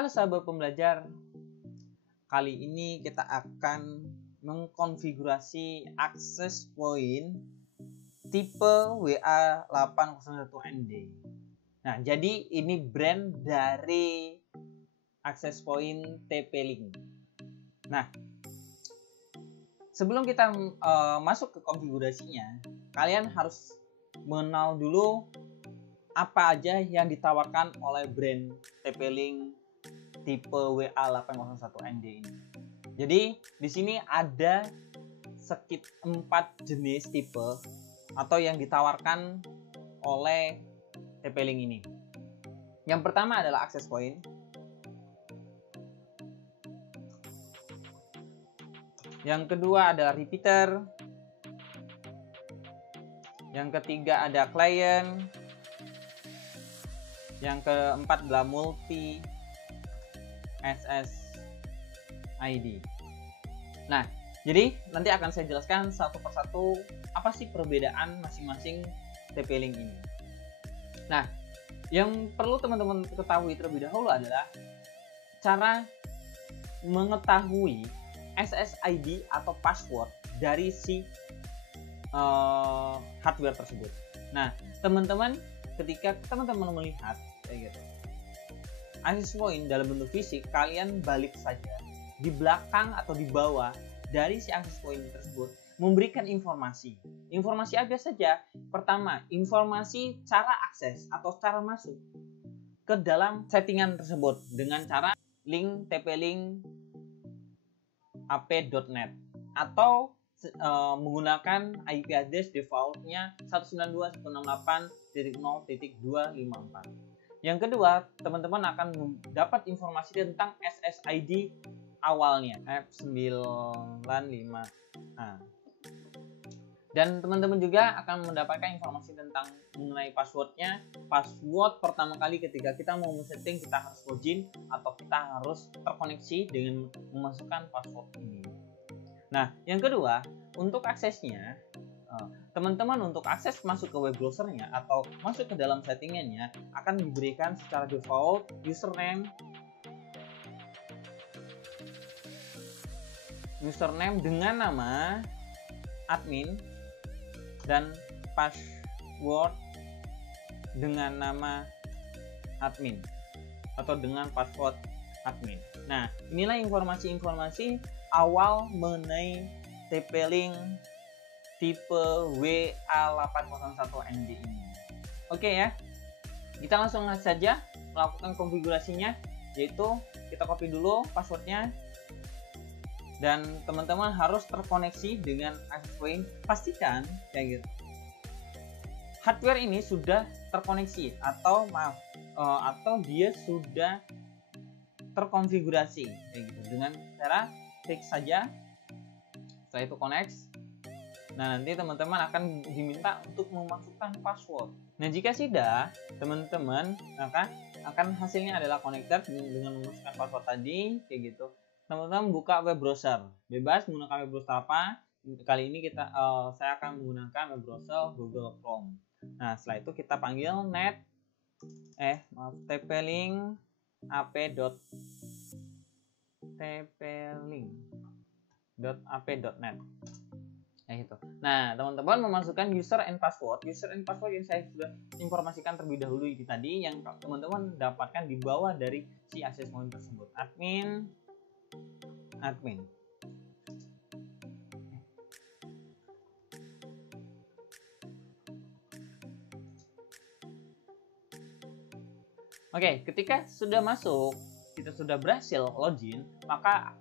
Halo sahabat pembelajar, kali ini kita akan mengkonfigurasi access point tipe WA801ND. Nah, jadi ini brand dari access point TP-Link. Nah, sebelum kita masuk ke konfigurasinya, kalian harus mengenal dulu apa aja yang ditawarkan oleh brand TP-Link tipe WA801ND ini. Jadi di sini ada sekitar 4 jenis tipe atau yang ditawarkan oleh TP-Link ini. Yang pertama adalah access point. Yang kedua adalah repeater. Yang ketiga ada client. Yang keempat adalah multi SSID. Nah, jadi nanti akan saya jelaskan satu persatu apa sih perbedaan masing-masing TP-Link ini. Nah, yang perlu teman-teman ketahui terlebih dahulu adalah cara mengetahui SSID atau password dari si hardware tersebut. Nah, teman-teman, ketika teman-teman melihat kayak gitu access point dalam bentuk fisik, kalian balik saja di belakang atau di bawah dari si access point tersebut memberikan informasi. Informasi apa saja? Pertama, informasi cara akses atau cara masuk ke dalam settingan tersebut dengan cara link TP-Link ap.net atau menggunakan IP address defaultnya 192.168.0.254. Yang kedua, teman-teman akan dapat informasi tentang SSID awalnya F95A. Dan teman-teman juga akan mendapatkan informasi tentang mengenai passwordnya. Password pertama kali ketika kita mau setting, kita harus login atau kita harus terkoneksi dengan memasukkan password ini. Nah, yang kedua, untuk aksesnya, teman-teman untuk akses masuk ke web browsernya atau masuk ke dalam settingannya akan diberikan secara default username dengan nama admin dan password dengan nama admin atau dengan password admin. Nah, inilah informasi-informasi awal mengenai TP-Link tipe WA801ND ini. Oke ya, kita langsung saja melakukan konfigurasinya, yaitu kita copy dulu passwordnya dan teman-teman harus terkoneksi dengan access point. Pastikan kayak gitu hardware ini sudah terkoneksi atau dia sudah terkonfigurasi kayak gitu dengan cara klik saja, setelah itu connect. Nah, nanti teman-teman akan diminta untuk memasukkan password. Nah, jika sudah, teman-teman akan hasilnya adalah connected dengan memasukkan password tadi kayak gitu. Teman-teman buka web browser, bebas menggunakan web browser apa. Kali ini saya akan menggunakan web browser Google Chrome. Nah, setelah itu kita panggil TP-Link ap.TP-Link.ap.net. Gitu. Nah, teman-teman memasukkan user and password yang saya sudah informasikan terlebih dahulu ini tadi, yang teman-teman dapatkan di bawah dari si access point tersebut, admin. Oke, ketika sudah masuk, kita sudah berhasil login, maka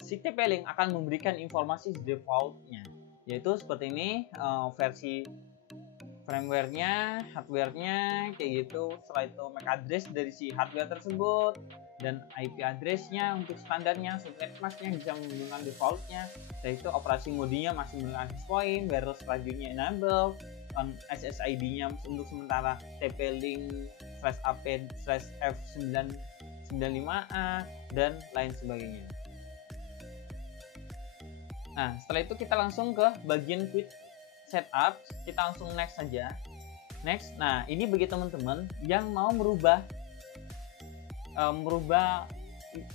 si TP-Link akan memberikan informasi defaultnya, yaitu seperti ini, versi firmware-nya, hardware-nya kayak gitu. Setelah itu MAC address dari si hardware tersebut dan IP address-nya untuk standarnya, subnet mask-nya bisa menggunakan default-nya. Setelah itu operasi modenya masih menggunakan access point, wireless radio-nya enable, SSID-nya untuk sementara TP-Link /AP/F995A dan lain sebagainya. Nah, setelah itu kita langsung ke bagian quick setup, kita langsung next saja. Next. Nah, ini bagi teman-teman yang mau merubah merubah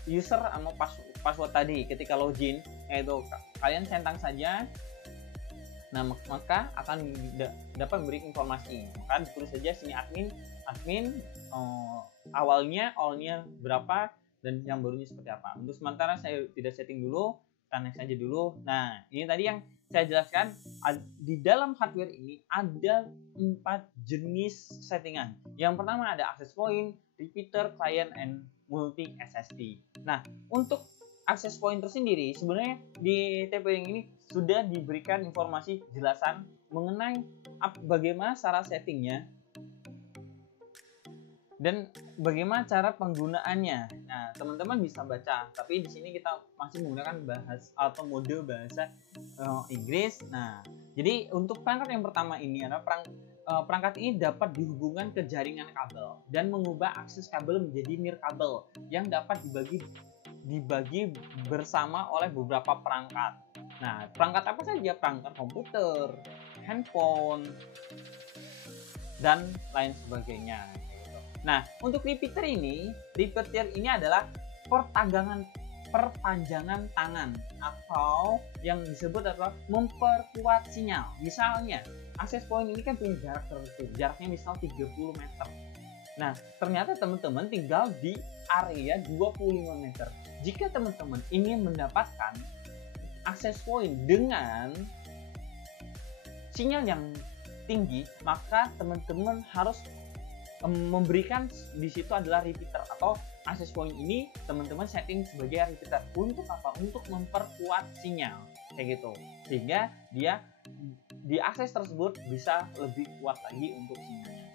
user sama password tadi ketika login, yaitu kalian centang saja. Nah, maka akan dapat memberi informasi. Maka ditulis saja sini admin awalnya berapa dan yang barunya seperti apa. Untuk sementara saya tidak setting dulu, kita next aja dulu. Nah, ini tadi yang saya jelaskan, di dalam hardware ini ada 4 jenis settingan. Yang pertama ada access point, repeater, client, and multi SSD. Nah, untuk access point tersendiri sebenarnya di TP-Link ini sudah diberikan informasi jelasan mengenai bagaimana cara settingnya dan bagaimana cara penggunaannya. Nah, teman-teman bisa baca, tapi di sini kita masih menggunakan bahasa atau mode bahasa Inggris. Nah, jadi untuk perangkat yang pertama ini adalah perangkat ini dapat dihubungkan ke jaringan kabel dan mengubah akses kabel menjadi nirkabel yang dapat dibagi bersama oleh beberapa perangkat. Nah, perangkat apa saja? Perangkat komputer, handphone, dan lain sebagainya. Nah, untuk repeater ini adalah perpanjangan tangan atau yang disebut adalah memperkuat sinyal. Misalnya, access point ini kan punya jarak tertentu, jaraknya misal 30 meter. Nah, ternyata teman-teman tinggal di area 25 meter. Jika teman-teman ingin mendapatkan access point dengan sinyal yang tinggi, maka teman-teman harus memberikan di situ adalah repeater atau access point ini teman-teman setting sebagai repeater. Untuk apa? Untuk memperkuat sinyal kayak gitu, sehingga dia di akses tersebut bisa lebih kuat lagi untuk sinyalnya.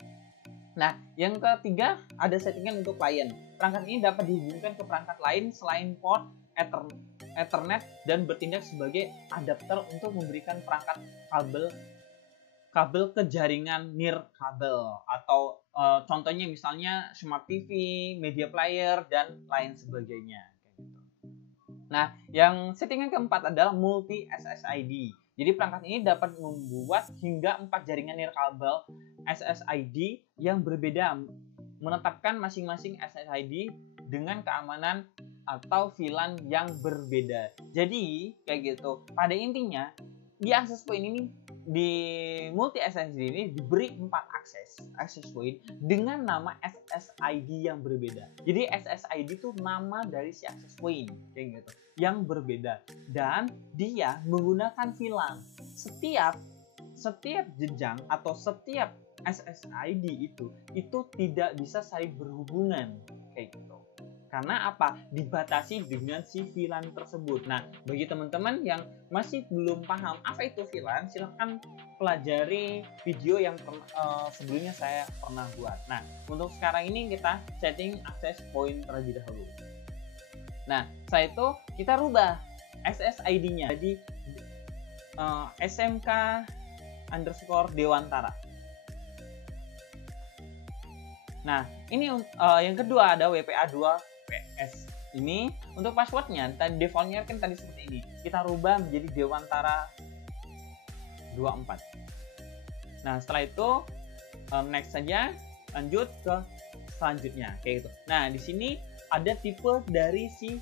Nah, yang ketiga ada settingan untuk client. Perangkat ini dapat dihubungkan ke perangkat lain selain port Ethernet dan bertindak sebagai adapter untuk memberikan perangkat kabel ke jaringan nirkabel atau contohnya misalnya smart TV, media player, dan lain sebagainya. Nah, yang settingan keempat adalah multi SSID. Jadi perangkat ini dapat membuat hingga 4 jaringan nirkabel SSID yang berbeda, menetapkan masing-masing SSID dengan keamanan atau VLAN yang berbeda. Jadi kayak gitu. Pada intinya di access point ini, di multi SSID ini diberi 4 access point dengan nama SSID yang berbeda. Jadi SSID itu nama dari si access point kayak gitu, yang berbeda, dan dia menggunakan VLAN. Setiap jenjang atau setiap SSID itu tidak bisa saling berhubungan kayak gitu. Karena apa? Dibatasi dengan si VLAN tersebut. Nah, bagi teman-teman yang masih belum paham apa itu VLAN, silahkan pelajari video yang sebelumnya saya pernah buat. Nah, untuk sekarang ini kita setting access point terlebih dahulu. Nah, setelah itu kita rubah SSID-nya jadi SMK_Dewantara. Nah, ini yang kedua ada WPA2PS. Ini untuk passwordnya, defaultnya kan tadi seperti ini. Kita rubah menjadi Dewantara 24. Nah, setelah itu next saja, lanjut ke selanjutnya kayak gitu. Nah, di sini ada tipe dari si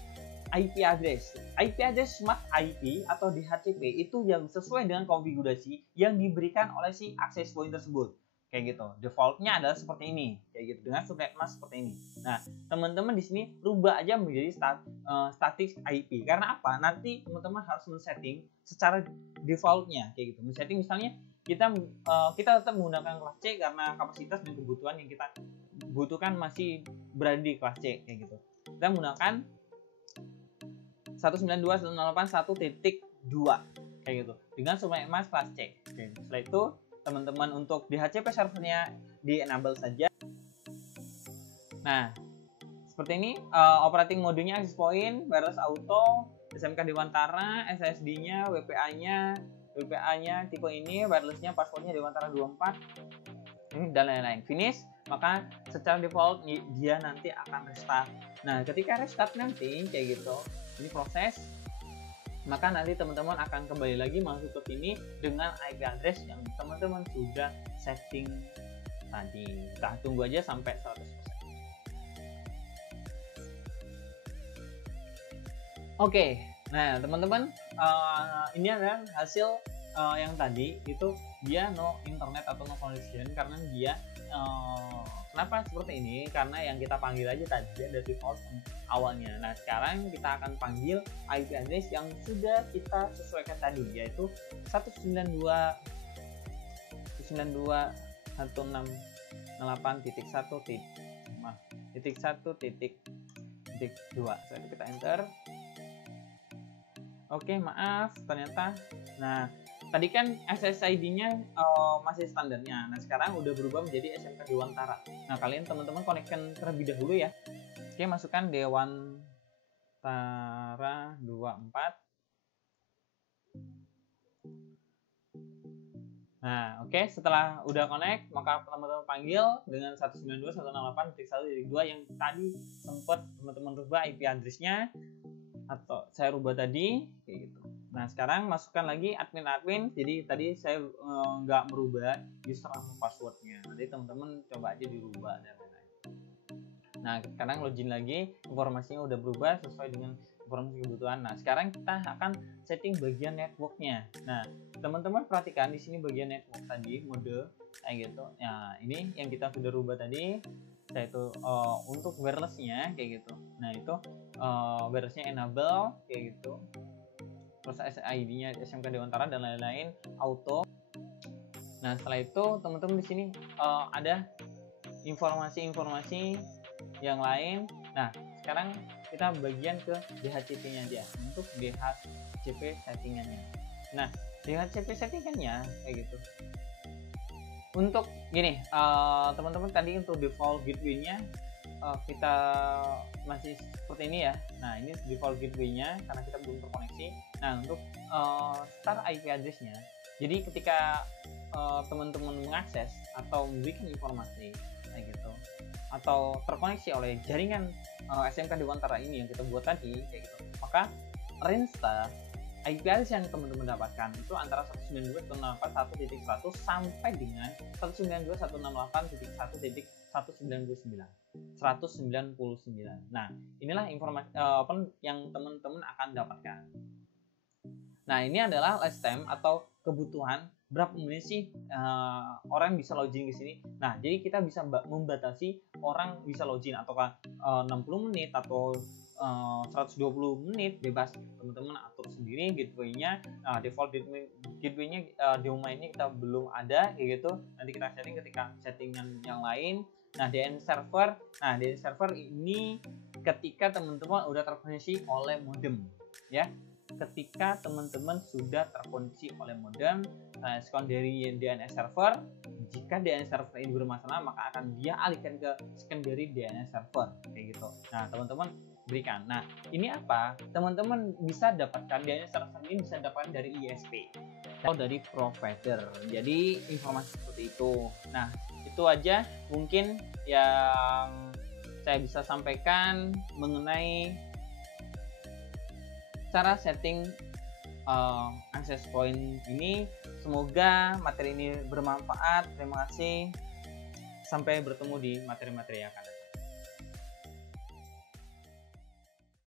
IP address. IP address Smart IP atau DHCP itu yang sesuai dengan konfigurasi yang diberikan oleh si access point tersebut. Kayak gitu. Defaultnya adalah seperti ini, kayak gitu, dengan subnet mask seperti ini. Nah, teman-teman di sini rubah aja menjadi static IP. Karena apa? Nanti teman-teman harus men-setting secara defaultnya, kayak gitu. Men-setting misalnya kita tetap menggunakan kelas C karena kapasitas dan kebutuhan yang kita butuhkan masih berada di kelas C, kayak gitu. Kita menggunakan 192.168.1.2 kayak gitu dengan subnet mask kelas C. Oke. Setelah itu teman-teman untuk DHCP servernya di enable saja. Nah, seperti ini operating modenya access point, wireless auto, SMK Dewantara, SSD-nya, WPA-nya tipe ini, wireless-nya passwordnya Dewantara 24, ini dan lain-lain. Finish, maka secara default dia nanti akan restart. Nah, ketika restart nanti kayak gitu, ini proses, maka nanti teman-teman akan kembali lagi masuk ke sini dengan IP address yang teman-teman sudah setting tadi. Kita tunggu aja sampai 100%. Oke, nah teman-teman, ini adalah hasil yang tadi itu dia no internet atau no connection karena dia kenapa seperti ini? Karena yang kita panggil aja tadi ada default awalnya. Nah sekarang kita akan panggil IP address yang sudah kita sesuaikan tadi, yaitu 192.168.1.2. Setelah itu kita enter. Oke, maaf, ternyata. Nah, tadi kan SSID-nya masih standarnya. Nah, sekarang udah berubah menjadi SMK Dewantara. Nah, kalian teman-teman konekkan terlebih dahulu ya. Oke, masukkan Dewantara 24. Nah, oke, setelah udah connect, maka teman-teman panggil dengan 192.168.1.2 yang tadi sempat teman-teman rubah IP address-nya, atau saya rubah tadi kayak gitu. Nah sekarang masukkan lagi admin. Jadi tadi saya nggak merubah user atau passwordnya. Nanti teman-teman coba aja dirubah dan lain-lain. Nah sekarang login lagi, informasinya udah berubah sesuai dengan informasi kebutuhan. Nah sekarang kita akan setting bagian networknya. Nah teman-teman perhatikan di sini bagian network tadi mode kayak gitu. Nah ini yang kita sudah rubah tadi, yaitu untuk wirelessnya kayak gitu. Nah itu wirelessnya enable kayak gitu, terus ID-nya SMK Dewantara dan lain-lain auto. Nah setelah itu teman-teman di sini ada informasi-informasi yang lain. Nah sekarang kita bagian ke DHCP-nya aja untuk DHCP settingannya. Nah DHCP settingannya kayak gitu. Untuk gini, teman-teman tadi untuk default gateway-nya kita masih seperti ini ya. Nah ini default gateway-nya karena kita belum terkoneksi. Nah untuk start IP address-nya, jadi ketika teman-teman mengakses atau memberikan informasi kayak gitu, atau terkoneksi oleh jaringan SMK Dewantara ini yang kita buat tadi kayak gitu, maka range IP address yang teman-teman dapatkan itu antara 192.168.1.100 sampai dengan 192.168.1.199. Nah, inilah informasi yang teman-teman akan dapatkan. Nah, ini adalah lifetime atau kebutuhan berapa menit sih orang bisa login ke sini. Nah, jadi kita bisa membatasi orang bisa login ataukah 60 menit atau 120 menit, bebas teman-teman atur sendiri gateway-nya. Default gateway-nya domain-nya kita belum ada kayak gitu. Nanti kita setting ketika settingan yang lain. Nah, DNS server. Nah, DNS server ini ketika teman-teman udah terkoneksi oleh modem ya. Ketika teman-teman sudah terkoneksi oleh modem secondary DNS server, jika DNS server ini bermasalah maka akan dia alihkan ke secondary DNS server kayak gitu. Nah, teman-teman berikan. Nah, ini apa? Teman-teman bisa dapatkan DNS server ini bisa dapatkan dari ISP atau dari provider. Jadi informasi seperti itu. Nah, itu aja mungkin yang saya bisa sampaikan mengenai cara setting access point ini. Semoga materi ini bermanfaat. Terima kasih. Sampai bertemu di materi-materi yang akan datang.